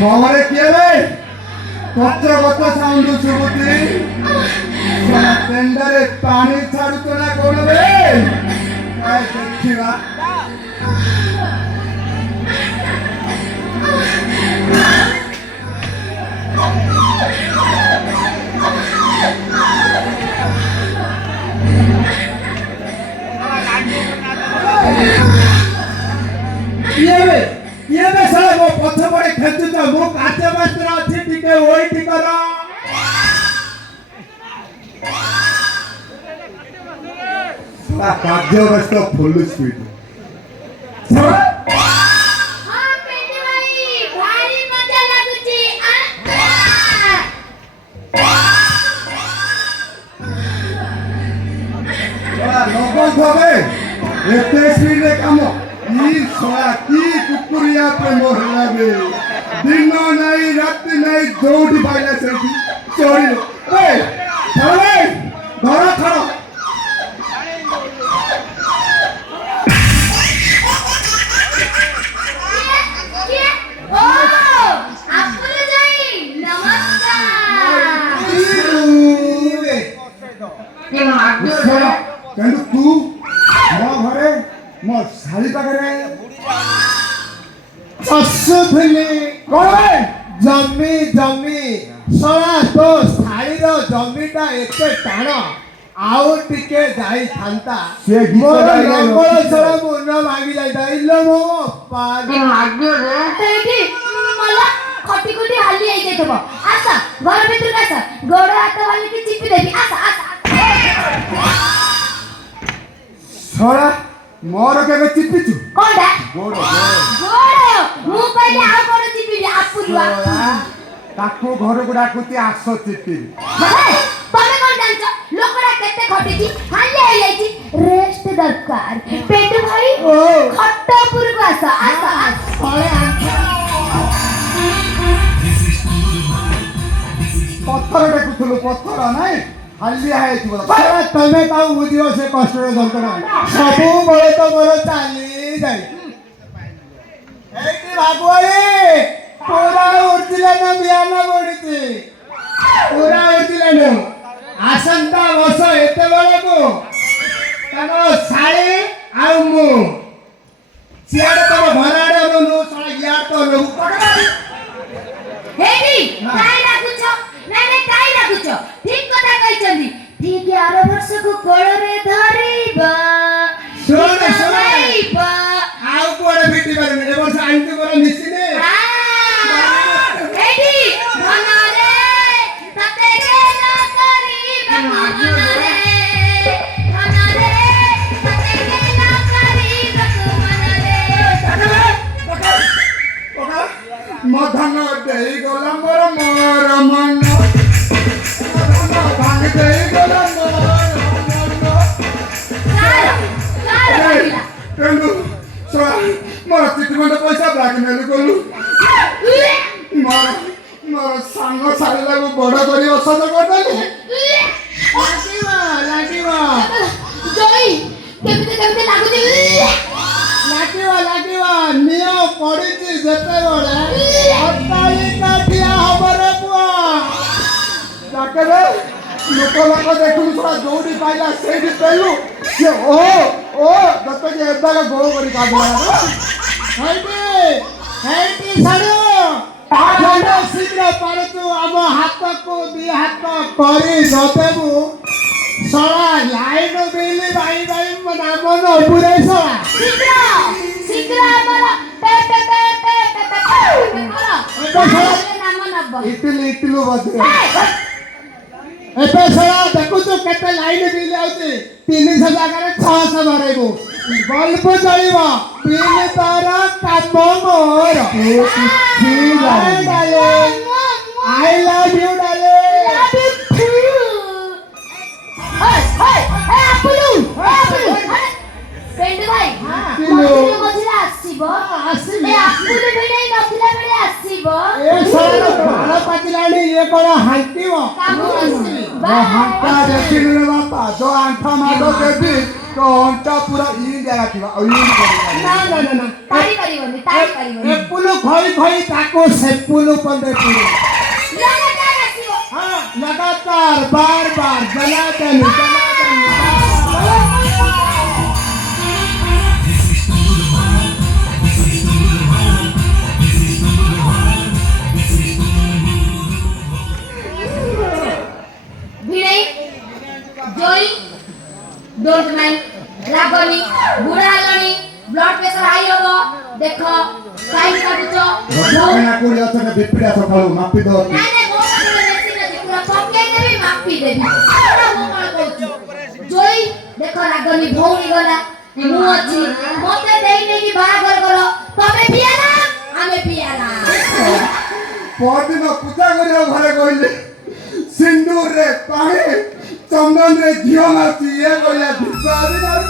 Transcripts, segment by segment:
मोहरे किए बे पत्र पत्र साउंड सुबुती टेंडरे पानी छाड़ू तो ना कोन बे काय देखिवा ये बे साला वो पत्थर पड़े खेत तो वो काटे मात्र अच्छी टिके वही टिकरा ता काजे बस्तो फुल स्पीड हां पेटी भाई भारी मजा लागुची लोगों को बे एते स्पीड रे काम ई सोया की कुकुरिया पे मोर लागे दिन नहीं रात नहीं दौड़ी पाइला से चोरी ए चले घर खड़ा ओ आपले जाई नमस्कार केनु तू मो घरे मो साली पाखरे असुथली कोए जमी जमी सळा तो साळीर जमीटा एते टाण आउ टिके जाई थांता से गीत गाइले मंगल सळा मुन मागी जाईता इल्लो मो पादी भाग्य रे पेटी मला खटी खटी हाली आई देतबो आसा घर भितर आसा गोड़ हाथ वाली की चिपी देबी आसा आसा छोरा मोर के चिपिचु कोंडा गोड़ गोड़ मु पहिले आ गोड़ चिपी आपुलवा ताकू घर गुडा कुती आसो चिपी तमे कोन जानछ लोकरा केते खटीची हाली आई जाईची रेस्ट दरकार पेटू भाई खट्टा पुरको आसा आसा सळे पत्थर देखुथुलु पत्थर नाइ हाली आए तू सळे तमे काउ बुझियो से कष्ट रे जंतरा सबु बळे तो मोर चाली जाई एटी भागवाली पूरा उर्तिला ना बियाना बढिची पूरा उर्तिला ना आसंता वर्ष एते बेले को तनो साळी आ मु सियाडे तो भराडे नु सळे यार तो लो हेडी काई लागुछ नाने काई लागुछ ठीक कथा कहिचंदी ठीक यार वर्ष को कोळरे धरिबा सुन सुन आइबा आउ कोडे फिटी बारे ए वर्ष आंटी कोरा मिसिने हेडी धनारे तते गेला करिबा धनारे धनारे तते गेला करिबा धनारे मधन देई गला मोर मोर मन मधन भांग देई गला मोर मन केनु छोरा मोर चिठीमंड पैसा ब्लैकमेल कलु मोर सांग सारे लागू बड़ करी औषध करदेले लागिवा जय केमते लागुची लागिवा नियो पडिची जते बडे अट्टालिका ठिया हबरे पुआ जाके लोक देखु थोड़ा दौड़ी पाइला सेठी पेलु से ओ दत्त जे एबागा गो करी काढला हेटी साडो आखंड शीघ्र पारतु आम हाथ को दी हाथ करी नदेबु सळा लाइन बिली बाई बाई नाम न पुरे सळा शीघ्र हमरा पे नाम नब इटलू बदे एपे सळा देखु तो केते लाइन बिली आउती 300 जागारे 600 भरेबु बल्ब जळिबो पिन तार काम मोर आई लव यू डार्लिंग आपुलु पेंड भाई मझिरे आसीबो ए आपुलु भिडै नथिला बेले आसीबो ए सळा बाळ पातिलाणी ये कोन हांटीबो काम आसी हांटा देखिलु रे बापा जो आंठा माडो देबी ଅଣ୍ଟା ପୁରା ଇଣ୍ଡିଆ ଥିବା ନା ନା ନା ନା ତାରି ପାରିବନି ତାରି ପାରିବନି ଏପୁଲୁ ଖଇ ଖଇ ତାକୁ ସେପୁଲୁ ପନ୍ଦେ ପୁରୁ ଲଗାତାର ଆସିବ हाँ लगातार बार बार जलातन भिड़ई जोई डोंट माइंड लागनी बुढ़ा हलनी ब्लड प्रेशर हाई होबो देखो काई काटुचो ରକ୍ତନା କୋଳି ଅଛନ୍ତି ବିପିଡ଼ା ସକାଳୁ ମାପି ଦଅ ନାଇଁ ନାଇଁ ମୋ ପାଖରେ ମେସିନ୍ ଅଛି ପୁରା ପକେଇ ଦେବି ମାପି ଦେବି ପୁରା ମୁଁ କଣ କହୁଛି जोई देखो लागनी भौणी गला ମୁଁ ଅଛି ମତେ ଦେଇ ନେଇକି ବାହାଘର କର ତମେ ପିଆନା ଆମେ ପିଆନା ପରଦିନ ପୂଜା କରିବା ଘରେ କହିଲେ ସିନ୍ଦୁରରେ ପାଣି ଚନ୍ଦନରେ ଘିଅ ମାରୁଛି ଇଏ କହିଲା ଭିପାରୀ ନାରୀ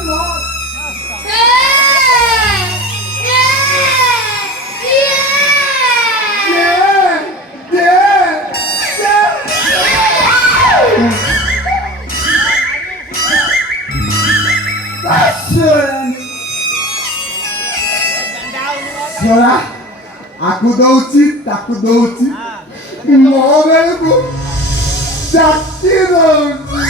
ଛଡ଼ା ଆକୁ ଦଉଛି ତାକୁ ଦଉଛି ମୋ ବେଳକୁ ଚାକି ଦଉଛି